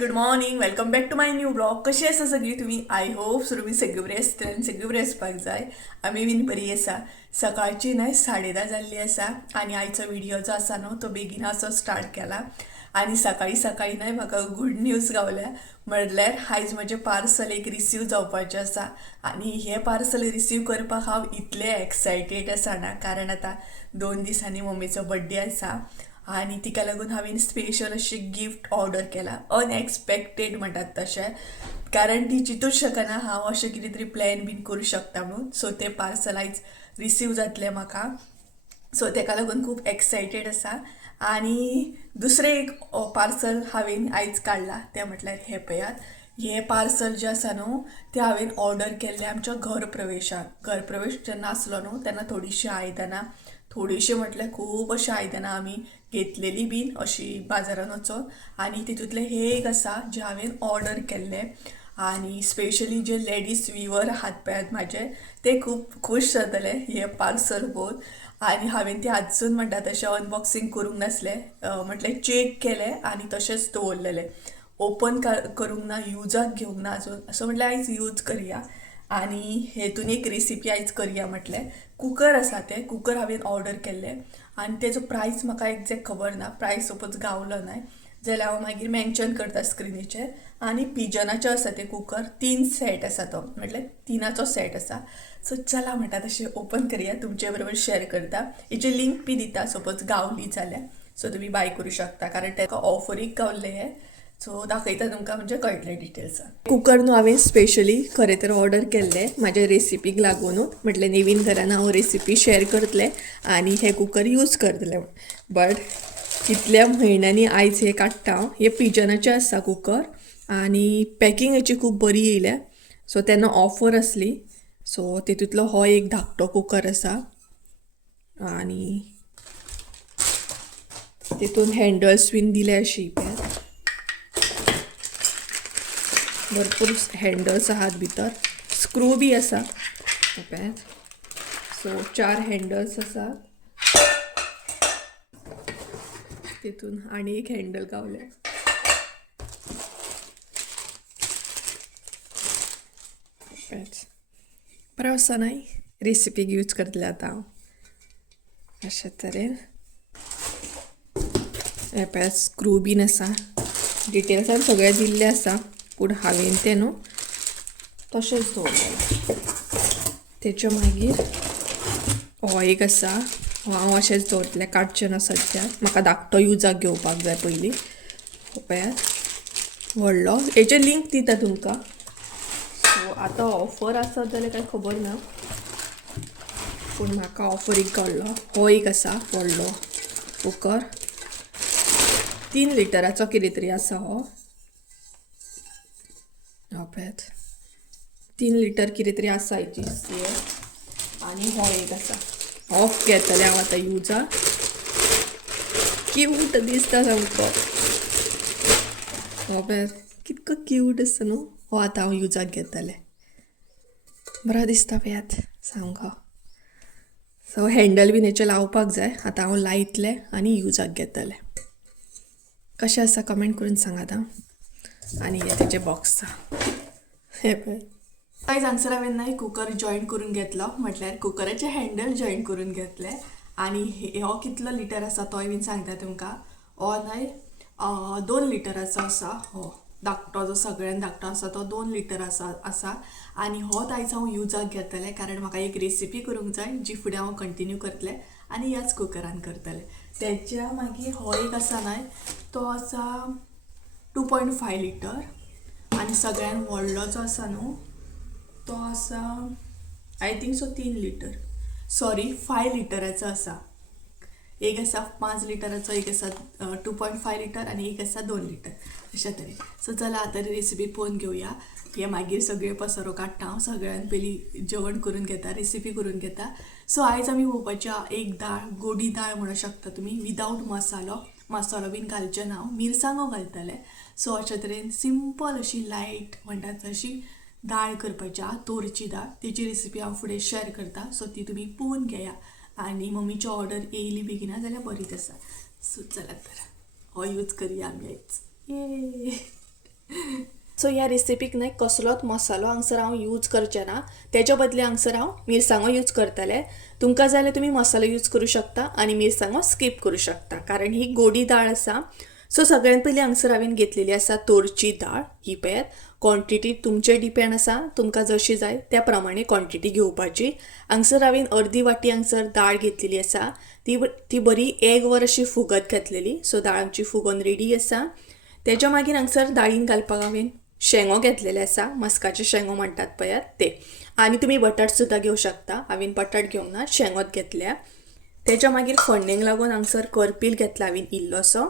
Good morning. Welcome back to my new blog. कशी आसा सगळी तुमी? आय होप सो तुमी सगळी बरी आसता आनी सगळी बरी आसपाक जाय. आमी बीन बरी आसा. सकाळची न्हय 10:30 जाल्ली आसा आनी आयचो व्हिडिओ जो आसा न्हू तो बेगिनाचो स्टार्ट केला. आनी सकाळी सकाळी न्हय म्हाका गूड न्यूज गावल्या. म्हणल्यार आयज म्हजें पार्सल एक रिसीव जावपाचें आसा आनी हें पार्सल रिसीव करपाक हांव इतलें एक्सायटेड आसा ना, कारण आतां 2 दिसांनी मम्मीचो बड्डे आसा आनी तिका लागून हांवें स्पेशल अशें गिफ्ट ऑर्डर केला. अनएक्सपेक्टेड म्हणटात तशें, कारण ती चिंतूच शकना हांव अशें कितें तरी प्लॅन बीन करूं शकता म्हणून. सो तें पार्सल आयज रिसीव जातलें म्हाका. सो तेका लागून खूब एक्सायटेड आसा. आनी दुसरें एक पार्सल हांवें आयज काडला तें म्हटल्यार हें पयात. हें पार्सल जें आसा न्हू तें हांवें ऑर्डर केल्लें आमच्या घरप्रवेशाक. घरप्रवेश जेन्ना आसलो न्हू तेन्ना थोडीशीं आयदनां, थोडीशीं म्हटल्यार खूब अशीं आयदनां आमी घेतलेली बीन अशी बाजारान वचोन, आनी तितूंतलें हें एक आसा जें हांवें ऑर्डर केल्लें. आनी स्पेशली जे लेडीज व्हिवर आहात पळयात म्हाजे, ते खूब खूश जातले हें पार्सल पळोवन. आनी हांवें तें आजून म्हणटा तशें अनबॉक्सिंग करूंक नासलें, म्हटल्यार चेक केलें आनी तशेंच दवरलेलें. ओपन करूंक ना, युजाक घेवंक ना आजून. असो म्हटल्यार आयज यूज करया आनी हेतून एक रेसिपी आयज करया. म्हटल्यार कुकर आसा तें कुकर हांवें ऑर्डर केल्लें आनी तेजो प्रायस म्हाका एक्झॅक्ट खबर ना. प्रायस सपोज गावलो ना जाल्यार हांव मागीर मेन्शन करता स्क्रिनीचेर. आनी पिजनाचें आसा तें कुकर, 3 सेट आसा तो, म्हटल्यार 3चो सेट आसा. सो चला म्हणटा तशें ओपन करया, तुमचे बरोबर शेअर करता. हेची लिंक बी दिता सपोज गावली जाल्यार, सो तुमी बाय करूं शकता, कारण तेका ऑफरीक गावल्लें हें. सो दाखयता तुमकां, म्हणजे कळटलें डिटेल्स. कुकर न्हू हांवें स्पेशली खरें तर ऑर्डर केल्लें म्हाज्या रेसिपीक लागूनूच. म्हटल्यार नवीन घरान हांव रेसिपी शेअर करतलें आनी हें कुकर यूज करतलें. बट कितल्या म्हयन्यांनी आयज हें काडटा हांव. हें पिजनाचें आसा कुकर आनी पॅकींग हेची खूब बरी येयल्या. सो तेन्ना ऑफर आसली, सो तितूंतलो हो एक धाकटो कुकर आसा आनी तितून हँडल्स बीन दिले अशी पळयात. भरपूर हँडल्स आहात भितर, स्क्रू बी आसा पळयात. सो 4 हँडल्स आसा, तितून आनी एक हँडल गावले. बरो आसा न्हय? रेसिपीक यूज करतलें आतां हांव अशे तरेन. हे पळयात स्क्रू बीन आसा, डिटेल्सान सगळें दिल्लें आसा, पूण हांवें तें न्हू तशेंच दवरलेलें. तेच्या मागीर हो एक आसा, हो हांव अशेंच दवरतलें, काडचें ना सद्याक. म्हाका धाकटो युजाक घेवपाक जाय पयलीं. पळयात व्हडलो, हेचें लिंक दिता तुमकां. सो आतां ऑफर आसत जाल्यार कांय खबर ना, पूण म्हाका ऑफरीक गावल्लो. हो एक आसा व्हडलो कुकर, 3 लिटराचो कितें तरी आसा हो. पळयात 3 लिटर कितें तरी आसा हेची सेल. आनी हो एक आसा, ऑफ घेतलें हांव आतां युजाक. क्यूट दिसता सामको. हो पळयात कितको क्यूट आसा न्हू. हो आतां हांव युजाक घेतलें, बरो दिसता पळयात सामको. सो हँडल बीन हेचें लावपाक जाय. आतां हांव लायतलें आनी युजाक घेतलें. कशें आसा कमेंट करून सांगात हां. आनी हे तेजें बॉक्स आसा, हे पळय. आयज हांगसर हांवें न्हय कुकर जॉयन करून घेतलो, म्हटल्यार कुकराचें हँडल जॉयन करून घेतलें. आनी हो कितलो लिटर आसा तोय बीन सांगता तुमकां. हो न्हय 2 लिटराचो आसा. हो धाकटो जो सगळ्यान धाकटो आसा तो 2 लिटर आसा. आनी होच आयज हांव युजाक घेतलें, कारण म्हाका एक रेसिपी करूंक जाय जी फुडें हांव कंटिन्यू करतलें आनी ह्याच कुकरान करतलें. तेच्या मागीर हो एक आसा न्हय तो आसा 2.5 लिटर. आनी सगळ्यान व्हडलो जो आसा न्हू तो आसा I think so 3 litre, sorry 5 लिटराचो आसा. एक आसा 5 लिटराचो, एक आसा 2.5 लिटर आनी एक आसा 2 लिटर अशा तरेन. सो चला आतां रेसिपी पळोवन घेवया. हे मागीर सगळे पसरो काडटा हांव. सगळ्यान पयलीं जेवण करून घेता, रेसिपी करून घेता. सो आयज आमी पोवपाची एक दाळ, गोडी दाळ म्हणूं शकता तुमी, विदावट मसालो बीन घालचे ना. हांव मिरसांगो घालतलें. सो अशा तरेन सिंपल अशी लायट म्हणटात तशी दाळ करपाची आहा, तोरची दाळ. तेची रेसिपी हांव फुडें शेअर करता, सो ती तुमी पळोवन घेया. आनी मम्मीची ऑर्डर येयली बेगिना जाल्यार बरीच आसा. सो चला तर हो यूज करया आमी आयज. सो ह्या रेसिपीक नाही कसलोच मसालो हांगसर हांव यूज करचें ना. तेच्या बदली हांगसर हांव मिरसांगो यूज करतलें. तुमकां जाय जाल्यार तुमी मसालो यूज करूं शकता आनी मिरसांगो स्कीप करूं शकता, कारण ही गोडी दाळ आसा. सो सगळ्यात पयलीं हांगसर हांवें घेतलेली आसा तोरची दाळ. ही पळयात, क्वॉन्टिटी तुमचे डिपेंड आसा, तुमकां जशी जाय त्या प्रमाणे क्वॉन्टिटी घेवपाची. हांगसर हांवें अर्दी वाटी हांगसर दाळ घेतलेली आसा. ती बरी 1 वर अशी फुगत घातलेली. सो दाळ आमची फुगोन रेडी आसा. तेच्या मागीर हांगसर दाळीन घालपाक हांवें शेंगो घेतलेले आसा, मस्काचे शेंगो म्हणटात पळयात ते. आनी तुमी बटाट सुद्दां घेवं शकता. हांवें बटाट घेवंक ना, शेंगोच घेतल्या. तेच्या मागीर फोडणेक लागून हांगसर करपील घेतला हांवें इल्लोसो.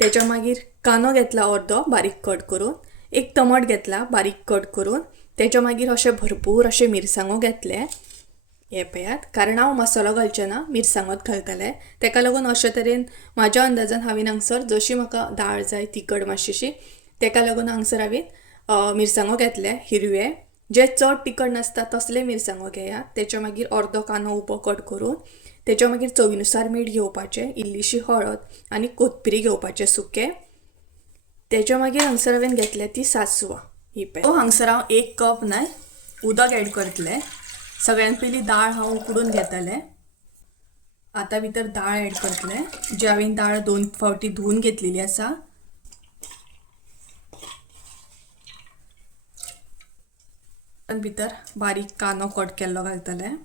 तेच्या मागीर कांदो घेतला अर्दो बारीक कट करून. एक टमाट घेतला बारीक कट करून. तेच्या मागीर अशे भरपूर अशे मिरसांगो घेतले. हे पळयात, कारण हांव मसालो घालचें ना, मिरसांगोच घालतलें. तेका लागून अशे तरेन म्हाज्या अंदाजान हांवें हांगसर जशी म्हाका दाळ जाय तिखट मातशीशी, तेका लागून हांगसर हांवें मिरसांगो घेतले हिरवे. जे चड तिखट नासता तसले मिरसांगो घेयात. तेच्या मागीर अर्दो कांदो उबो कट करून. तेच्या मागीर चवीनुसार मीठ घेवपाचें, इल्लीशी हळद आनी कोथमिरी घेवपाचें सुकें. तेच्या मागीर हांगसर हांवें घेतल्या ती सासवां. ही पळय. हांगसर हांव 1 कप न्हय उदक ऍड करतलें. सगळ्यात पयलीं दाळ हांव उकडून घेतलें. आतां भितर दाळ ऍड करतलें, जी हांवें दाळ 2 फावटी धुवून घेतलेली आसा. भितर बारीक कांदो कट केल्लो घालतलें,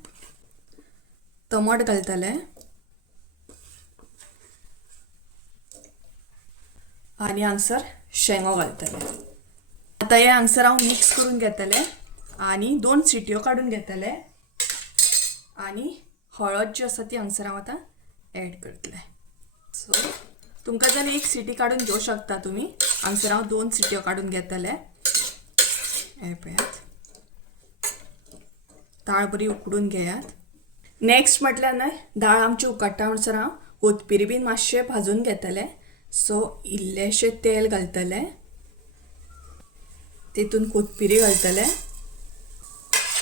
टमाट घालतलें आनी हांगसर शेंगो घालतलें. आतां हे हांगसर हांव मिक्स करून घेतलें आनी 2 सिटयो काडून घेतलें. आनी हळद जी आसा ती हांगसर हांव आतां ऍड करतलें. सो तुमकां जाल्यार 1 सिटी काडून घेवं शकता तुमी. हांगसर हांव 2 सिटयो काडून घेतलें. हे पळयात, दाळ बरी उकडून घेयात. नेक्स्ट म्हटल्यार न्हय, दाळ आमची उकडटा म्हणसर हांव कोथमिरी बीन मातशें भाजून घेतलें. सो इल्लेशें तेल घालतलें, तेतून कोथमिरी घालतलें.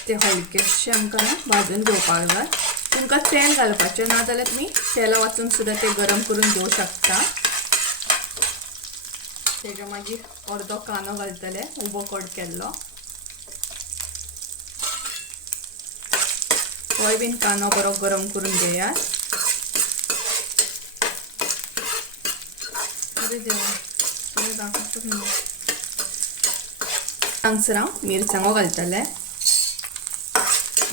ते हलकेशें आमकां न्हय भाजून घेवपाक जाय. तुमकां तेल घालपाचें ना जाल्यार तुमी तेला वाचून सुद्दां ते गरम करून घेवं शकता. तेच्या मागीर अर्दो कांदो घालतलें उबो कट केल्लो. तोय बीन कांदो बरो गरम करून घेयात. अरे देवा, हांगसर हांव मिरसांगो घालतलें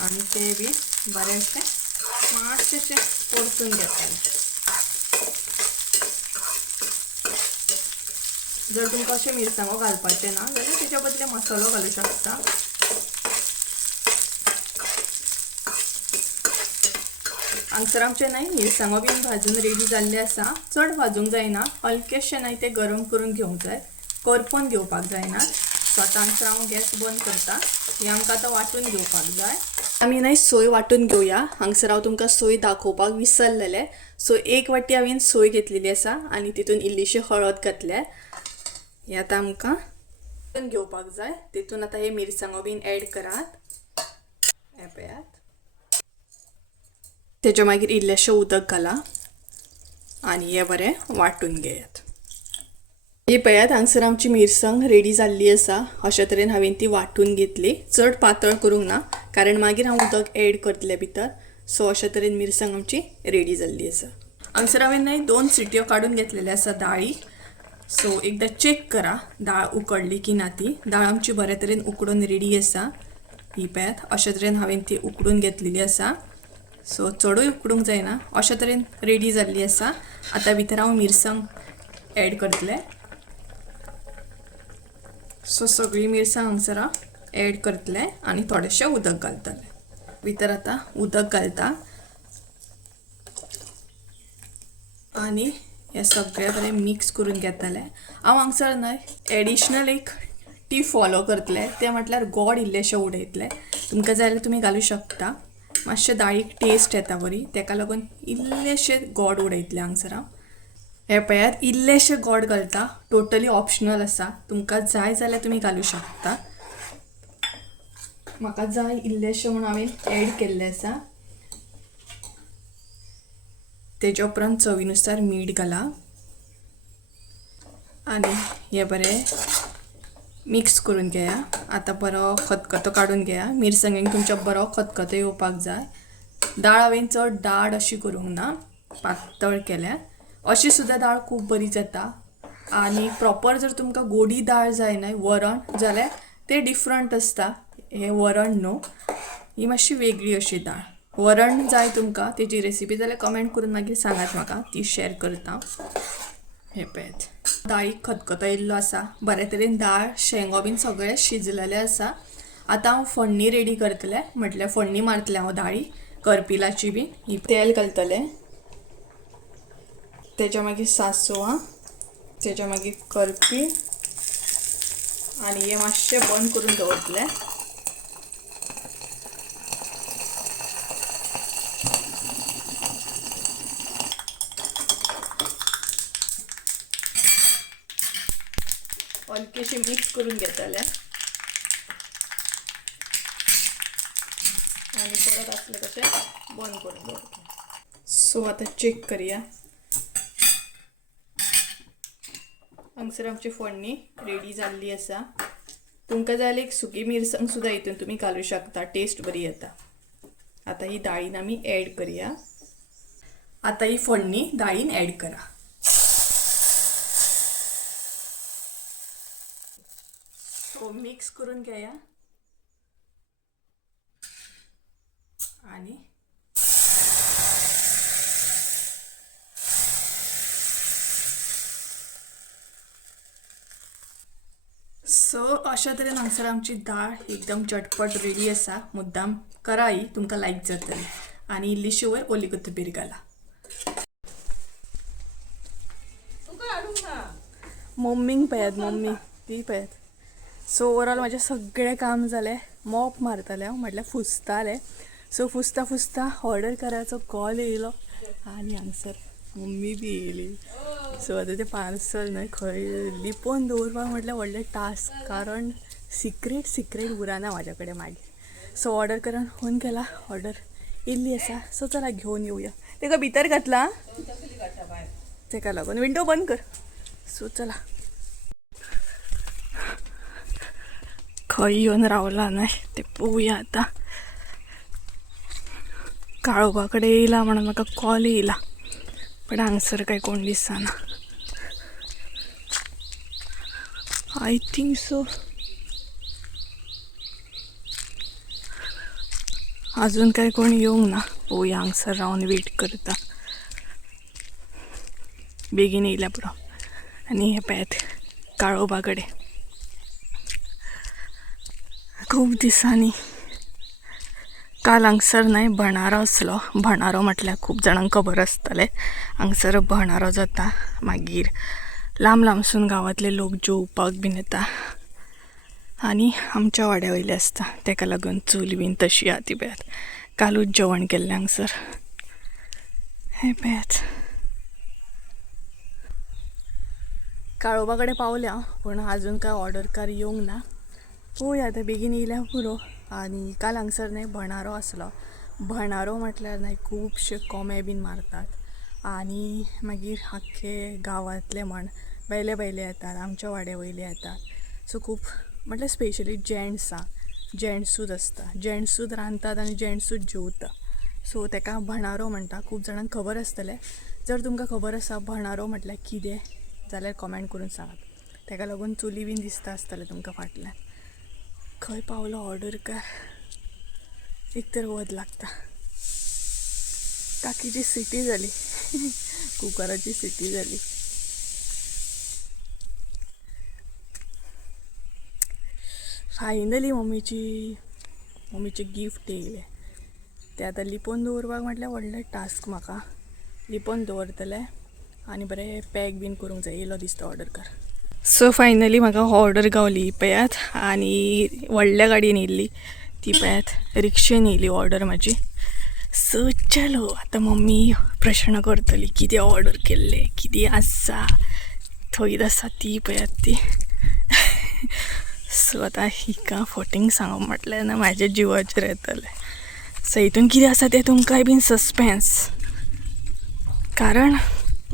आनी ते बी बरेंशें मातशें परतून घेतलें. जर तुमकां अशें मिरसांगो घालपाचें ना जाल्यार तेच्या बदले मसालो घालूं शकता. हांगसर आमचे न्हय मिरसांगो बीन भाजून रेडी जाल्ले आसा. चड भाजूंक जायना, हलकेशें न्हय ते गरम करून घेवंक जाय, करपून घेवपाक जायना. सो आतां हांगसर हांव गॅस बंद करता. हे आमकां आतां वांटून घेवपाक जाय. आमी न्हय सोय वांटून घेवया. हांगसर हांव तुमकां सोय दाखोवपाक विसरलेलें. सो 1 वाटी हांवें सोय घेतलेली आसा आनी तितून इल्लीशी हळद घातल्या. हे आतां आमकां वांटून घेवपाक जाय. तितून आतां हे मिरसांगो बीन ऍड करात. हे पळयात. तेच्या मागीर इल्लेशें उदक घाला आनी हे बरें वांटून घेयात. ही पळयात, हांगसर आमची मिरसांग रेडी जाल्ली आसा. अशे तरेन हांवें ती वांटून घेतली. चड पातळ करूंक ना, कारण मागीर हांव उदक ऍड करतलें भितर. सो अशे तरेन मिरसांग आमची रेडी जाल्ली आसा. हांगसर हांवें न्हय 2 सिटयो काडून घेतलेल्यो आसा दाळी. सो एकदां चॅक करा दाळ उकडली की ना ती. दाळ आमची बरे तरेन उकडून रेडी आसा. ही पळयात, अशे तरेन हांवें ती उकडून घेतलेली आसा. सो चडूय उकडूंक जायना, अशे तरेन रेडी जाल्ली आसा. आतां भितर हांव मिरसांग ऍड करतलें. सो सगळी मिरसांग हांगसर हांव ऍड करतलें आनी थोडेशें उदक घालतलें. भितर आतां उदक घालता आनी हे सगळें बरें मिक्स करून घेतलें. हांव हांगसर न्हय एडिशनल एक टीप फॉलो करतलें, तें म्हटल्यार गोड इल्लेशें उडयतलें. तुमकां जाय जाल्यार तुमी घालूं शकता. मातशें दाळीक टेस्ट येता बरी, तेका लागून इल्लेशें गोड उडयतलें हांगसर हांव. हे पळयात, इल्लेशें गोड घालता. टोटली ऑप्शनल आसा, तुमकां जाय जाल्यार तुमी घालूं शकता. म्हाका जाय इल्लेशें म्हणून हांवें ऍड केल्लें आसा. तेच्या उपरांत चवीनुसार मीठ घाला आनी हे बरें मिक्स करून घेया. आता बरो खतखतो काढून घेया. मिरसांगेक तुमच्या बरो खतखतो येवपाक जाय. दाळ हांवें चड दाट अशी करूंक ना, पातळ केल्या. अशी सुद्दां दाळ खूब बरी जाता. आणि प्रॉपर जर तुमकां गोडी दाळ जाय न्हय वरण जाल्यार ते डिफरंट आसता. हे वरण न्हू, ही मातशी वेगळी अशी दाळ. वरण जाय तुमकां तेजी रेसिपी जाल्यार कमेंट करून मागीर सांगात म्हाका, ती शेअर करता. हे पळयात, दाळीक खतखतो येयल्लो आसा. बरे तरेन दाळ शेंगो बीन सगळे शिजलेले आसा. आतां हांव फोडणी रेडी करतलें, म्हटल्यार फोडणी मारतलें हांव दाळी करपिलाची बीन. ही तेल घालतलें, तेच्या मागीर सांसवां, तेच्या मागीर करपील आनी हे मातशें बंद करून दवरतलें. हलकेशी मिक्स करून घेतले आणि परत असले कशें बंद करून दवरतलें. सो आतां चेक करूया. हांगसर आमची फोडणी रेडी जाल्ली आसा. तुमकां जाय जाल्यार एक सुकी मिरसांग सुद्दां हितून तुमी घालूं शकता, टेस्ट बरी येता. आतां ही दाळीन आमी ऍड करूया. आतां ही फोडणी दाळीन ऍड करा. सो मिक्स करून घेया आणि सो अशा तरेन हांगसर आमची दाळ एकदम झटपट रेडी आसा. मुद्दाम करा ही, तुमकां लायक जातली. आनी इल्लीशी वयर ओली कोथिंबीर घाला. मम्मींक पळयात, मम्मी ती पळयात. सो ओवरऑल म्हाजें सगळें काम जालें. मॉप मारतालें हांव, म्हटल्यार फुसतालें. सो फुसता फुसता ऑर्डर करायचो कॉल येयलो आनी हांगसर मम्मी बी येयली. सो आतां तें पार्सल न्हय खंय लिपोवन दवरपाक म्हटल्यार व्हडलें टास्क, कारण सिक्रेट उरना म्हाजे कडेन मागीर. सो ऑर्डर करून फोन केला, ऑर्डर येयल्ली आसा. सो चला घेवन येवया. तेका भितर घातला, तेका लागून विंडो बंद कर. सो चला, खंय येवन रावला न्हय ते पळोवया आतां. काळोबा कडेन येयला म्हणून म्हाका कॉल येयला, पण हांगसर काय कोण दिसना. आय थिंक सो अजून काय कोण येवंक ना. पळोवया, हांगसर रावन वेट करता. बेगीन येयल्या पुरो. आनी हे पळयात काळोबा कडेन खूब दिसांनी. काल हांगसर न्हय भंडारो आसलो. भंडारो म्हटल्यार खूब जाणांक खबर आसतलें. हांगसर भंडारो जाता, मागीर लांब लांबसून गांवांतले लोक जेवपाक बीन येता. आनी आमच्या वाड्या वयले आसता, तेका लागून चूल बीन तशी आहा. ती पळयात, कालूच जेवण केल्लें हांगसर. हे पळयात, काळोबा कडेन पावल्या, पूण आजून काय ऑर्डरकार येवंक ना. पळोवया आतां, बेगीन येयल्या पुरो. आनी काल हांगसर न्हय भंडारो आसलो. भंडारो म्हटल्यार न्हय खुबशे कोंबे बीन मारतात. आनी मागीर आख्खे गांवांतले म्हण बैले येतात, आमच्या वाड्या वयले येतात. सो खूब म्हटल्यार स्पेशली जेंट्सूच आसता. जेंट्सूच रांदतात आनी जेंट्सूच जेवता. सो तेका भंडारो म्हणटा. खूब जाणांक खबर आसतलें. जर तुमकां खबर आसा भंडारो म्हटल्यार कितें जाल्यार कमेंट करून सांगात. तेका लागून चुली बीन दिसता आसतलें तुमकां फाटल्यान. खंय पावलो ऑर्डरकार, एक तर वद लागता. टाकीची सिटी जाली, कुकराची सिटी जाली. फायनली मम्मीचे गिफ्ट येयले. ते आतां लिपोवन दवरपाक म्हटल्यार व्हडलें टास्क म्हाका. लिपोवन दवरतलें आनी बरें पॅक बीन करूंक जाय. येयलो दिसता ऑर्डरकार. सो फायनली म्हाका ऑर्डर गावली पळयात. आनी व्हडल्या गाडयेन येयल्ली ती पळयात, रिक्षेन येयली ऑर्डर म्हाजी. सो चलो, आतां मम्मी प्रश्न करतली कितें ऑर्डर केल्लें, कितें आसा. थंय आसा ती पळयात ती. सो आतां हिका फोटींग सांगप म्हटल्यार ना म्हाज्या जिवाचेर येतलें. सो हितून कितें आसा तें तुमकांय बीन सस्पेन्स, कारण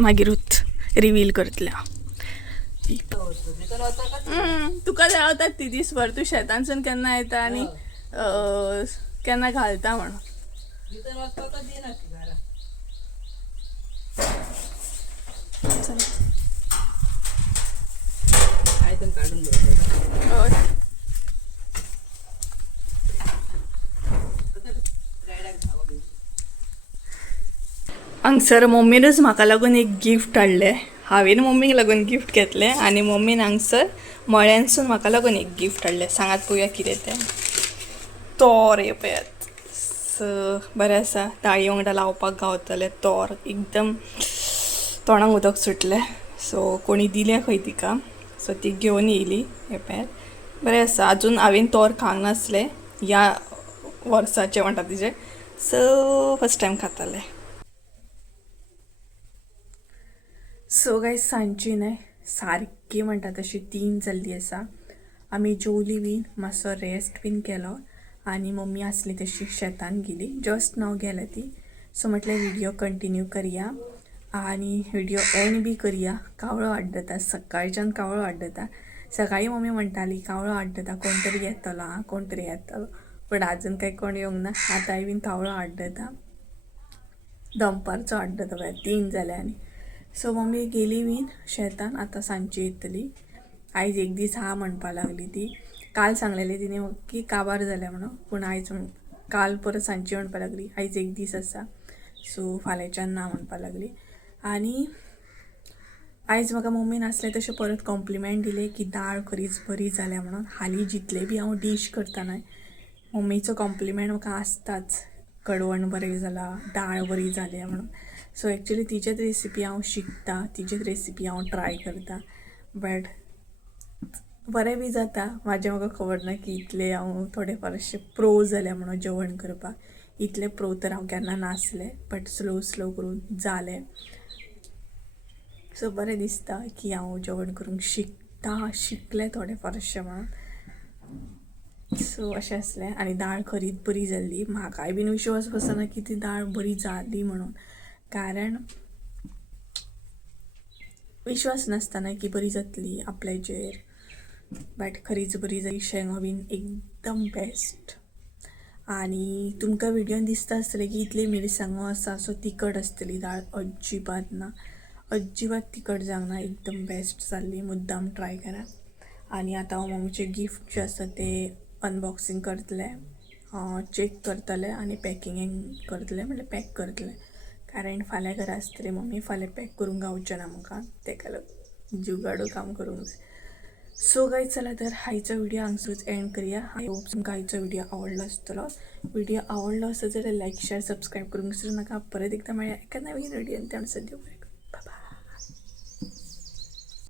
मागीरूच रिवील करतलें हांव. ती तुका जावतात ती दिसभर तू शेतांसून केन्ना येता आणि केन्ना घालता म्हणून हय. हांगसर मम्मीनच म्हाका लागून एक गिफ्ट हाडलें. हांवें मम्मीक लागून गिफ्ट घेतलें आनी मम्मीन हांगसर मळ्यांसून म्हाका लागून एक गिफ्ट हाडलें. सांगात पळोवया कितें तें. तोर हे पळयात. बरें आसा. ताळी वांगडा लावपाक गावतलें तोर. एकदम तोंडाक उदक सुटलें. सो कोणी दिलें खंय तिका. सो ती घेवन येयली. हे पळयात बरें आसा. आजून हांवें तोर खावंक नासलें ह्या वर्साचें म्हणटा तिजें. सो फर्स्ट टायम खातालें. सो गायज सांजची न्हय सारकी म्हणटा तशी 3 जाल्ली आसा. आमी जेवली बीन मातसो रेस्ट बीन केलो आनी मम्मी आसली तशी शेतान गेली. जस्ट नाव गेल्या ती. सो म्हटलें व्हिडिओ कंटिन्यू करया आनी व्हिडिओ एंड बी करया. कावळो आड्डता सकाळच्यान कावळो आड्डता. सकाळी मम्मी म्हणटाली कावळो आड्डता कोण तरी येतलो कोण तरी येतलो. बट आजून काही कोण येवंक ना. आतांय बीन कावळो आड्डता. दनपारचो आड्डता पळय 3 जाले आनी. सो मम्मी गेली बीन शेतान. आतां सांजची येतली. आयज एक दीस हा म्हणपा लागली ती. काल सांगलेली तिने की काबार जाल्या म्हणून. पूण आयज काल परत सांजची म्हणपा लागली आयज एक दीस आसा. सो फाल्यांच्यान ना म्हणपा लागली. आनी आयज म्हाका मम्मीन आसलें तशें परत कॉम्प्लिमेंट दिले की दाळ खरीच बरी जाल्या म्हणून. हालीं जितले बी हांव डीश करता न्हय मम्मीचो कॉम्प्लिमेंट म्हाका आसताच. कडवण बरें जालां दाळ बरी जाल्या म्हणून. सो एक्चुली तिचेच रेसिपी हांव शिकता. तिचेच रेसिपी हांव ट्राय करता. बट बरें बी जाता. म्हाका खबर ना की इतले हांव थोडे फारशे प्रो जाल्या म्हणून जेवण करपाक. इतले प्रो तर हांव केन्ना नासलें. बट स्लो करून जालें. सो बरें दिसता की हांव जेवण करूंक शिकलें थोडे फारशें म्हणून. सो अशें आसलें आनी दाळ खरीच बरी जाल्ली. म्हाकाय बीन विश्वास बसना की ती दाळ बरी जाली म्हणून. कारण विश्वास नासतना की बरी जातली आपल्याचेर. बट खरीच बरी जाली. शेंगो बीन एकदम बेस्ट. आनी तुमकां व्हिडियोन दिसता आसतलें की इतली मिरसांगो आसा सो तिखट आसतली दाळ. अजिबात ना. अजिबात तिखट जावंक ना. एकदम बेस्ट जाल्ली. मुद्दाम ट्राय करा. आनी आतां हांव मम्मीचे गिफ्ट जे आसा ते अनबॉक्सिंग करतलें. चेक करतलें आनी पॅकिंग करतलें म्हणल्यार पॅक करतलें. कारण फाल्यां घरा आसतलें मम्मी. फाल्यां पॅक करूंक गावचें ना म्हाका. तेका लागून जुगाडू काम करूंक जाय. सो गायज चला तर आयचो व्हिडिओ हांगसूच एंड करया. आय होप तुमकां आयचो व्हिडिओ आवडलो आसतलो. व्हिडिओ आवडलो आसत जाल्यार लायक शेअर सबस्क्राईब करूंक विसरू नाका. परत एकदा मेळया एका नवीन व्हिडिओन. त्या सद्या